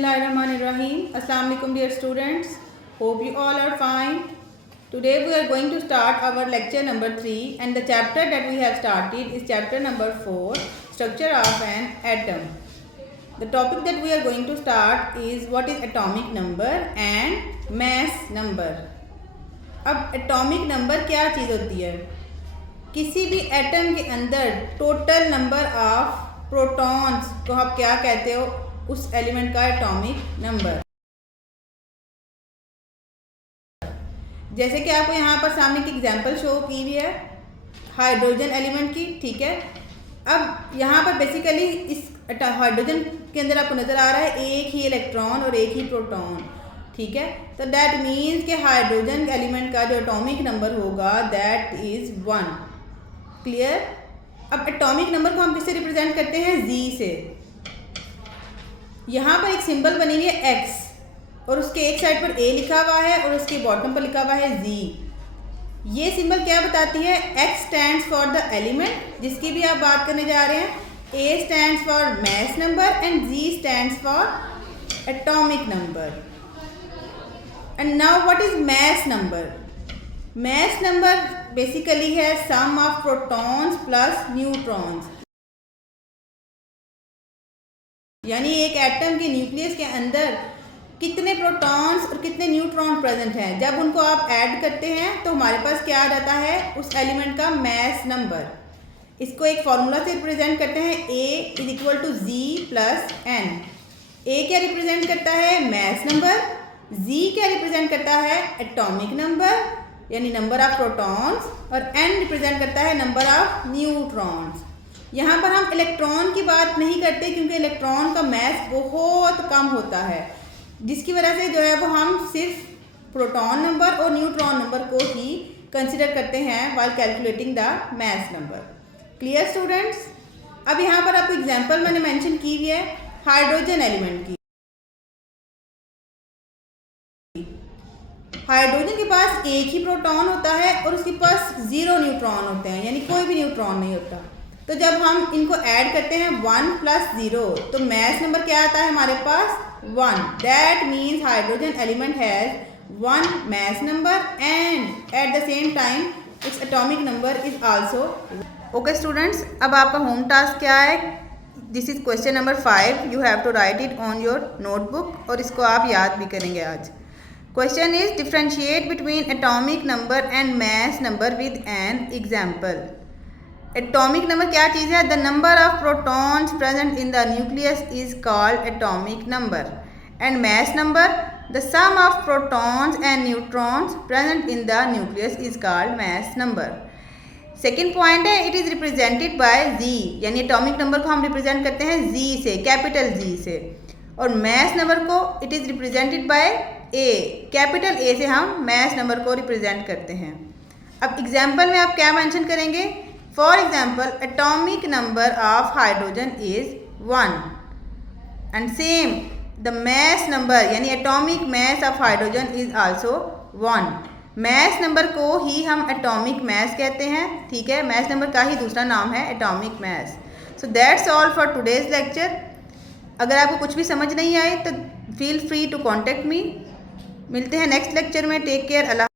Bismillahirrahmanirrahim. Assalamu alaikum dear students. Hope you all are fine. Today we are going to start our lecture number 3 and the chapter that we have started is chapter number 4, structure of an atom. The topic that we are going to start is what is atomic number and mass number. अब atomic number क्या चीज़ होती है? किसी भी atom के अंदर total number of protons को आप क्या कहते हो, उस एलिमेंट का एटॉमिक नंबर। जैसे कि आपको यहाँ पर सामने की एग्जांपल शो की हुई है हाइड्रोजन एलिमेंट की, ठीक है। अब यहाँ पर बेसिकली इस हाइड्रोजन के अंदर आपको नज़र आ रहा है एक ही इलेक्ट्रॉन और एक ही प्रोटॉन, ठीक है। तो दैट मीन्स कि हाइड्रोजन एलिमेंट का जो एटॉमिक नंबर होगा दैट इज़ 1। क्लियर। अब एटॉमिक नंबर को हम किससे रिप्रेजेंट करते हैं? जी से। यहाँ पर एक सिंबल बनी हुई है एक्स और उसके एक साइड पर ए लिखा हुआ है और उसके बॉटम पर लिखा हुआ है जी। ये सिंबल क्या बताती है? X stands for the element जिसकी भी आप बात करने जा रहे हैं, ए stands for mass number and ji stands for atomic number. And now what is mass number? Mass number basically है सम ऑफ प्रोटॉन्स प्लस न्यूट्रॉन्स, यानी एक एटम के न्यूक्लियस के अंदर कितने प्रोटॉन्स और कितने न्यूट्रॉन प्रेजेंट हैं। जब उनको आप ऐड करते हैं तो हमारे पास क्या आ जाता है? उस एलिमेंट का मास नंबर। इसको एक फॉर्मूला से रिप्रेजेंट करते हैं, A is equal to G plus N. A क्या रिप्रेजेंट करता है? Mass number. जी क्या रिप्रेजेंट करता है? एटॉमिक नंबर यानी नंबर ऑफ प्रोटॉन्स, और एन रिप्रेजेंट करता है नंबर ऑफ न्यूट्रॉन्स। यहाँ पर हम इलेक्ट्रॉन की बात नहीं करते क्योंकि इलेक्ट्रॉन का मास बहुत कम होता है, जिसकी वजह से जो है वो हम सिर्फ प्रोटॉन नंबर और न्यूट्रॉन नंबर को ही कंसिडर करते हैं while calculating the mass number. Clear students. अब यहाँ पर आपको एग्जांपल मैंने मेंशन की हुई है हाइड्रोजन एलिमेंट की। हाइड्रोजन के पास एक ही प्रोटॉन होता है और उसके पास 0 न्यूट्रॉन होते हैं, यानी कोई भी न्यूट्रॉन नहीं होता। तो जब हम इनको ऐड करते हैं 1 + 0 तो मास नंबर क्या आता है हमारे पास? 1। That means hydrogen element has 1 mass number and at the same time its atomic number is also. Okay students, अब आपका होम टास्क क्या है? This is question number 5। You have to write it on your notebook और इसको आप याद भी करेंगे आज। Question is differentiate between atomic number and mass number with an example. Atomic number क्या चीज़ है? The number of protons present in the nucleus is called atomic number and mass number the sum of protons and neutrons present in the nucleus is called mass number. Second point है it is represented by Z, यानी atomic number को हम represent करते हैं जी से, capital G से, और मास number को it is represented bye A, capital A से हम मास नंबर को रिप्रेजेंट करते हैं। अब एग्जाम्पल में आप क्या मेंशन करेंगे? For example atomic number of hydrogen is 1 and same the mass number यानी atomic mass of hydrogen is also 1। Mass number को ही हम एटॉमिक मास कहते हैं, ठीक है। मास नंबर का ही दूसरा नाम है atomic mass. So that's all for today's lecture. अगर आपको कुछ भी समझ नहीं आए तो feel free to contact me. मिलते हैं नेक्स्ट लेक्चर में। Take care. अल्लाह।